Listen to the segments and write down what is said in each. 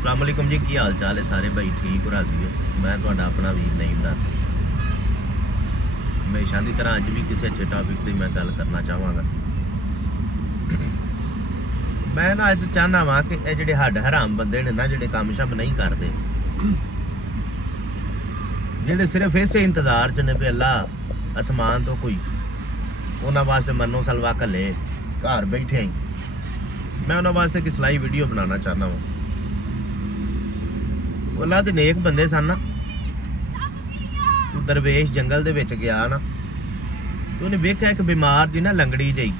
अस्सलाम वालेकुम जी, की हाल चाल है सारे भाई? ठीक हो राजी हो? मैं तुहाडा अपना वीर नईम दा हमेशा की तरह अज भी किसी अच्छे टॉपिक की मैं गल करना चाहवागा। मैं ना अज चाहना वा कि ये जिहड़े हड्ड हराम बंदे ने ना, जिहड़े कम शम नहीं करते, जिहड़े सिर्फ इसे इंतजार च ने भी अल्लाह आसमान तो कोई उन्होंने वास्ते मनो सलवा घले घर बैठे ही, मैं उन्होंने वास्ते एक सिलाई वीडियो बनाना चाहना वा। अल्लाह दे नेक बंदे सन ना। दरवेश जंगल दे विच गया ना, तो उन्हें वेख्या एक बीमार जी ना लंगड़ी जई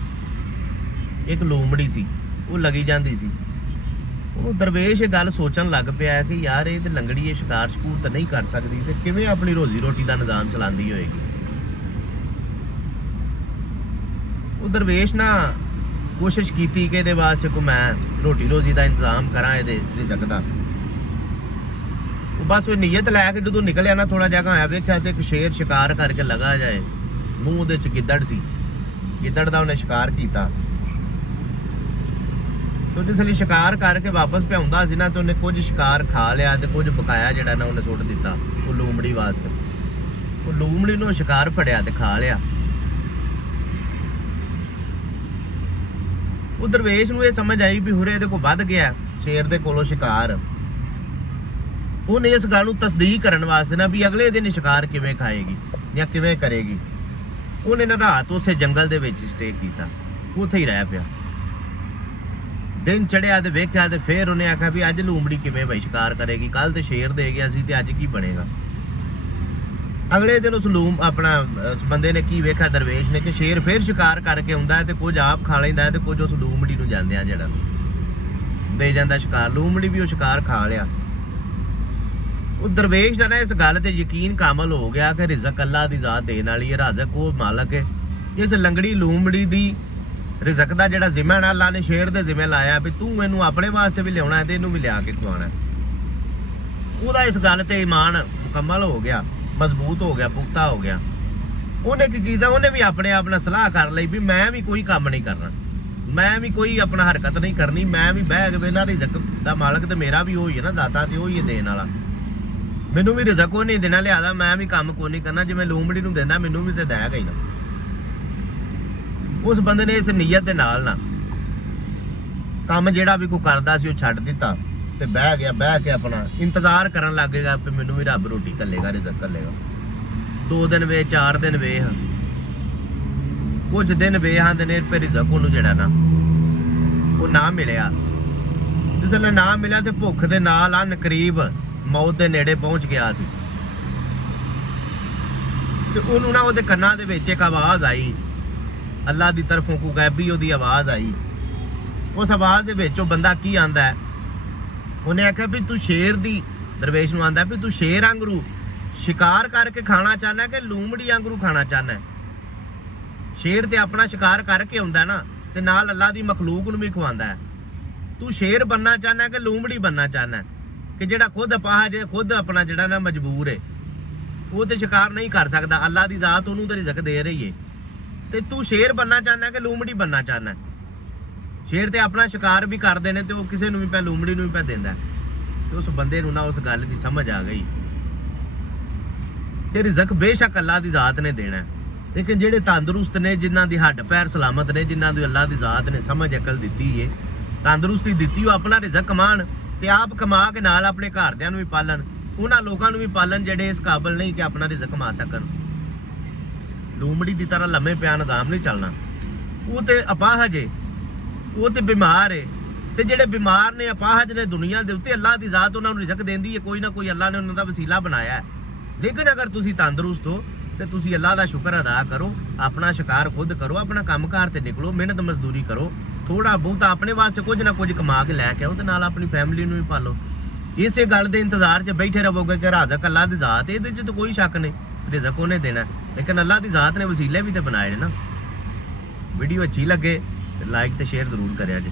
एक लूमड़ी सी, वो लगी जाती सी। वो दरवेश गल सोचन लग पिया कि यार ये तो लंगड़ी है, शिकार शकूर तो नहीं कर सकती, तो किवें अपनी रोजी रोटी का निजाम चलाती होएगी। वो दरवेश ना कोशिश की कि ये वास्ते को मैं रोटी रोजी का इंतजाम करा ये रिजक का। बस वो नीयत लैके जो निकलिया ना, थोड़ा जगह आया वेख्या तो एक शेर शिकार करके लगा जाए, मूँह दे गिद्दड़ सी, गिद्दड़ का उन्हें शिकार किया। तो जिसलिए शिकार करके वापस पे आउंदा सी ना, तो उन्हें कुछ शिकार खा लिया तो कुछ बकाया जिहड़ा ना उन्हें सुट दिता वो लूमड़ी वास्ते। वो लूमड़ी नूं शिकार फड़िया तो खा लिया। वो दरवेश नूं ये समझ आई भी हुरे इहदे कोल वध गया शेर दे कोलों शिकार। उन्हें इस गल नूं तस्दीक करन वास्ते ना भी अगले दिन शिकार किवें खाएगी या किवें करेगी, उन्हें ना रात उस जंगल दे विच स्टे कीता, उत्थे ही रह पिया। दिन चढ़िया तो वेख्या तो फिर उन्हें आख्या भी अज लूमड़ी किवें भाई शिकार करेगी, कल तो शेर दे गया सी ते अज की बनेगा। अगले दिन उस अपना उस बंदे ने की वेख्या दरवेश ने कि शेर फिर शिकार करके आउंदा है, तो कुछ आप खा लैंदा है, तो कुछ उस लूमड़ी नूं जांदियां जिहड़ा दे जांदा शिकार। लूमड़ी भी वो शिकार खा लिया। वो दरवेश का ना इस गल ते यकीन कामल हो गया कि रिजक अल्लाह की जात देने वाली है, राजक वो मालक है। इस लंगड़ी लूमड़ी की रिजक का जिहड़ा जिम्मा है ना, अल्लाह ने शेर दे जिम्मे लाया भी तू इनू अपने वास्ते भी लिया है तो इनू भी लिया के खवाना है। वह इस गल ते ईमान मुकम्मल हो गया, मजबूत हो गया, पुख्ता हो गया। उन्हें की कीता, उन्हें भी अपने आप नाल सलाह कर ली भी मैं भी कोई काम नहीं करना, मैं भी कोई अपना हरकत नहीं करनी, मैं भी बह के ना रिजक का मालक तो मेरा भी वही है ना, दाता तो वही है देने वाला, मैनू भी रिजक को नहीं देना, लिया मैं भी काम को नहीं करना, जिवें लूमड़ी नूं देंदा मैनू भी तो दैगा ही ना। उस बंदे ने इस नीयत के नाल ना काम जिहड़ा भी कोई करदा सी छड्ड दिता ते बह गया, बह के अपना इंतजार करन लग गया कि मैनू भी रब रोटी घल्लेगा, रिजक घल्लेगा। 2 दिन वे, 4 दिन वे, कुछ दिन वे आंदे ने फिर रिजक उहनूं जिहड़ा ना वो ना मिलिया। जिसले ना मिलिया तो भुख दे नाल अन करीब मौत के नेड़े पहुंच गया सी। ते उहनूं ना उहदे कन्नां दे विच एक आवाज़ आई, अल्लाह की तरफों को गैबी उहदी आवाज़ आई। उस आवाज़ दे विच बंदा की आंदा है, उन्हें आख्या भी तू शेर दी, दरवेश नूं आंदा भी तू शेर आंगरू शिकार करके खाना चाहना कि लूमड़ी आंगरू खाना चाहना है। शेर ते अपना शिकार करके आउंदा ना, ते नाल अल्लाह दी मखलूक नूं भी खवांदा है। तू शेर बनना चाहना कि लूमड़ी बनना चाहना है, कि जिहड़ा खुद अपाहज है, खुद अपना जिहड़ा ना मजबूर है, वो तो शिकार नहीं कर सकता, अल्लाह की जात उन्होंने तो रिजक दे रही है। तो तू शेर बनना चाहना कि लूमड़ी बनना चाहना है। शेर तो अपना शिकार भी करते हैं, तो किसी भी पै लूमड़ी भी पै देंदा है। तो उस बंदे नूं ना उस गल की समझ आ गई कि रिजक बेशक अल्लाह की जात ने देना है, लेकिन जिहड़े तंदुरुस्त ने, जिन्हां दी हड्ड पैर सलामत ने, जिन्हां दी अल्लाह की जात ने समझ अकल दी है, तंदुरुस्ती दी, वो अपना रिजक कमान ते आप कमा के नाल अपने घरदियां नूं भी पालन, उन्हां लोकां नूं भी पालन जिहड़े इस काबिल नहीं कि अपना रिजक कमा सकन। लूमड़ी की तरह लम्मे पिया निजाम नहीं चलना। वो तो अपाहज है, वो तो बीमार है, तो जिहड़े बीमार ने, अपाहज ने, दुनिया के उत्ते अल्लाह की जात उन्होंने रिजक देंदी है, कोई ना कोई अल्लाह ने उन्होंने वसीला बनाया है। लेकिन अगर तुसी तंदुरुस्त हो तो तुसी अल्लाह का शुक्र अदा करो, अपना शिकार खुद करो, अपना काम कार ते निकलो, मेहनत मजदूरी करो, थोड़ा बहुत अपने वास्ते कुछ ना कुछ कमा के लैके आओ, तो नाल अपनी फैमिली नूं भी पालो। इसे गल के इंतजार च बैठे रहोगे कि राजक अल्लाह की जात, ये तो कोई शक नहीं, रिजक उन्हें देना, लेकिन अल्लाह की जात ने वसीले भी तो बनाए ना। वीडियो अच्छी लगे तो लाइक तो शेयर जरूर करें जी।